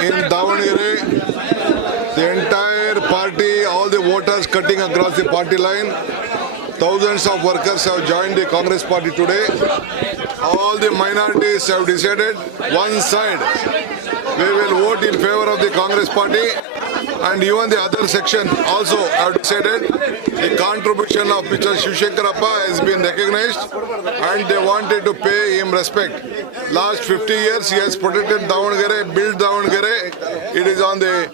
in Davangere. The entire party, all the voters cutting across the party line. Thousands of workers have joined the Congress party today. All the minorities have decided one side. We will vote in favor of the Congress party, and even the other section also have decided the contribution of Mr. Shivshankarappa has been recognized and they wanted to pay him respect. Last 50 years he has protected Davangere, built Davangere. It is on the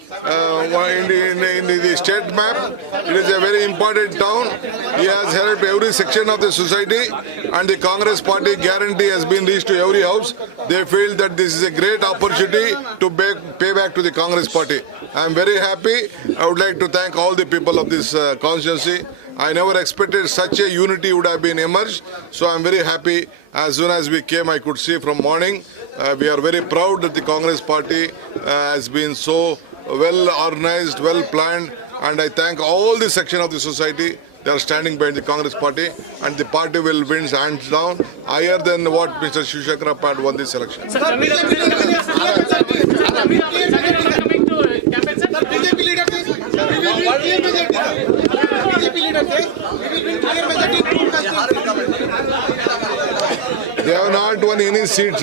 in the state map. It is a very important town. He has helped every section of the society, and the Congress party guarantee has been reached to every house. They feel that this is a great opportunity to pay back to the Congress party. I am very happy. I would like to thank all the people of this constituency. I never expected such a unity would have been emerged. So I am very happy. As soon as we came, I could see from morning. We are very proud that the Congress party has been so well organized, well planned, and I thank all the section of the society. They are standing behind the Congress party, and the party will win hands down higher than what Mr. Shivshankarappa had won this election. They have not won any seat.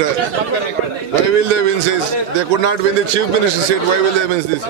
Why will they win this? They could not win the chief minister seat. Why will they win this?